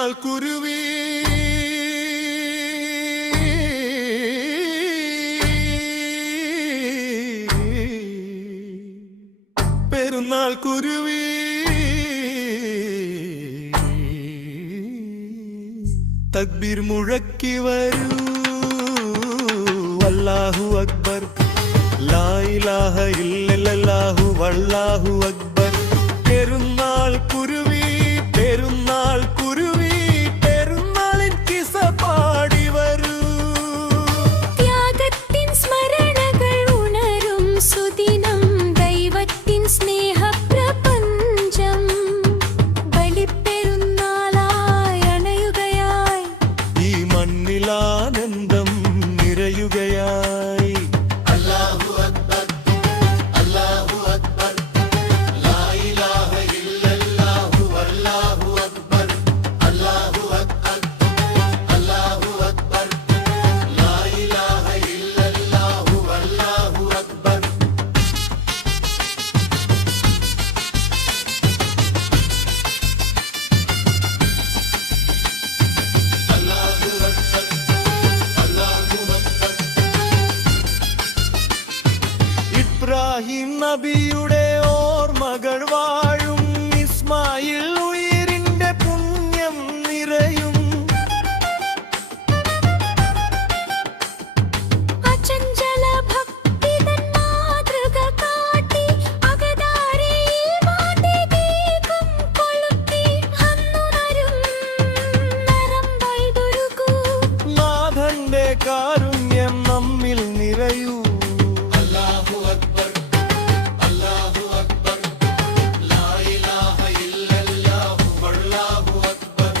പെരുന്നാൾ കുരുവി പെരുന്നാൾ കുരുവി തക്ബീർ മുഴക്കി വരൂ അല്ലാഹു അക്ബർ ലാ ഇലാഹ ഇല്ലല്ലാഹു വല്ലാഹു അക്ബർ പെരുന്നാൾ കുരുവി പെരുന്നാൾ കുരുവി പെരുന്നാളിൻ കിസ പാടി വരൂ ത്യാഗത്തിൻ സ്മരണകൾ ഉണരും സുദിനം ദൈവത്തിൻ സ്നേഹ പ്രപഞ്ചം ബലിപ്പെരുന്നാളായി അണയുകയായി ഈ മണ്ണിലാനന്ദം നിറയുകയായി അല്ലാഹു അക്ബർ അല്ലാഹു അക്ബർ ലാ ഇലാഹ ഇല്ലല്ലാഹു വല്ലാഹു അക്ബർ അല്ലാഹു അക്ബർ അല്ലാഹു അക്ബർ ലാ ഇലാഹ ഇല്ലല്ലാഹു വല്ലാഹു അക്ബർ അല്ലാഹു അക്ബർ അല്ലാഹു അക്ബർ ഇബ്രാഹിം നബിയുടെ ഓർമ്മകൾ വാഴും ഇസ്മായിൽ ഉയിരിന്റെ പുണ്യം നിറയും അചഞ്ചല ഭക്തിതൻ മാതൃക കാട്ടി അകതാരയിൽ മാറ്റി ദീപം കൊളുത്തി അന്നുണരും നരമ്പൈതൊരുക്കൂ നാഥന്റെ കാരുണ്യം നമ്മിൽ നിറയൂ അല്ലാഹു അക്ബർ അല്ലാഹു അക്ബർ ലാ ഇലാഹ ഇല്ലല്ലാഹു വല്ലാഹു അക്ബർ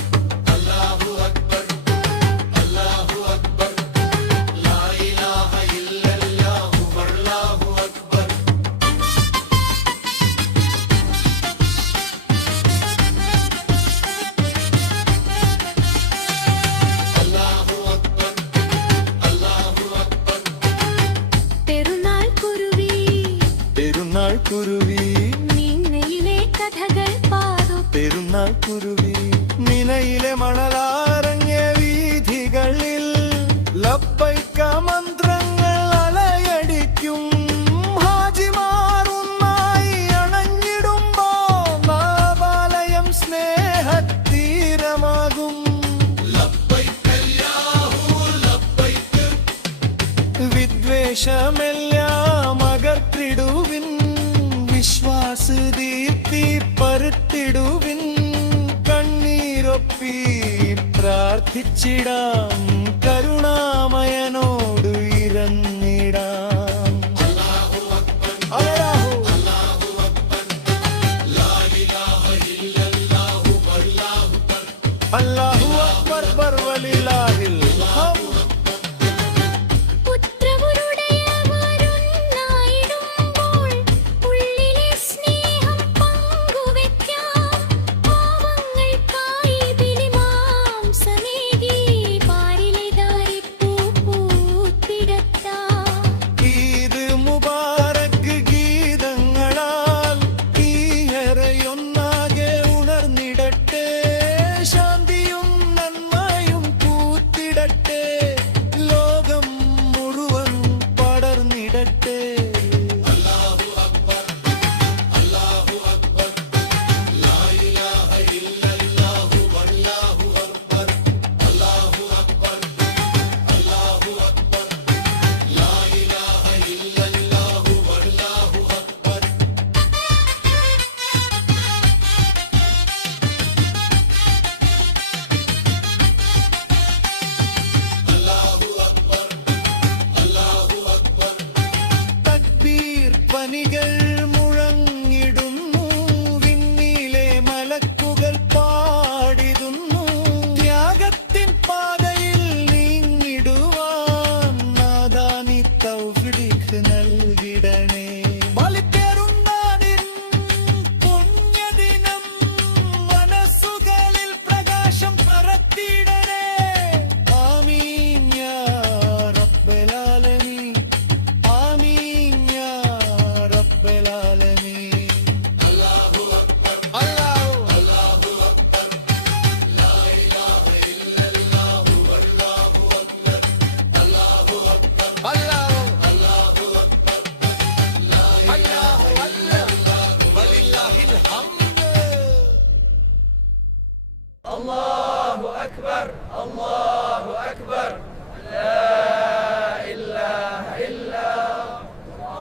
അല്ലാഹു അക്ബർ അല്ലാഹു അക്ബർ ലാ ഇലാഹ ഇല്ലല്ലാഹു വല്ലാഹു അക്ബർ അല്ലാഹു അക്ബർ അല്ലാഹു അക്ബർ പെരുന്നാൾ കുരുവി പെരുന്നാൾ കുരുവി നിന്നയിലെ കഥകൾ പാടൂ പെരുന്നാൾ കുരുവി നിനയിലെ മണലാരഞ്ഞ വീഥികളിൽ ലബ്ബൈക മന്ത്രങ്ങൾ അലയടിക്കും ഹാജിമാറുമായി അണഞ്ഞിടുമ്പോ നാവാലയം സ്നേഹത്തീരമാകും ലബ്ബൈക യാഹു ലബ്ബൈക വിദ്വേഷമെല്ലാം അകർത്തിടുവിൻ വിശ്വാസ ദീപ്തി പരുത്തിടുവിൻ കണ്ണീരൊപ്പി പ്രാർത്ഥിച്ചിടാം കരുണാമയനോട് ഇരന്നിടാം അല്ലാഹു അക്ബർ അല്ലാഹു അല്ലാഹു അക്ബർ ലാ ഇലാഹ ഇല്ലല്ലാഹു വല്ലാഹു അക്ബർ അല്ലാഹു അക്ബർ വലില്ലാഹിൽ ഹംദ് പുത്രവരുടയവരുന്നായിടുമ്പോൾ ഉള്ളിലെ സ്നേഹം പങ്കുവെക്കാം പാവങ്ങൾക്കായി ബലിമാംസമേകി പാരിലെ ദാരിപ്പൂ പൂത്തിടത്താം ഈദ് മുബാറക്ക് ഗീതങ്ങളാൽ ഈയറയൊന്നാകെ ഉണർന്നിടട്ടെ ശാന്തിയും الله أكبر الله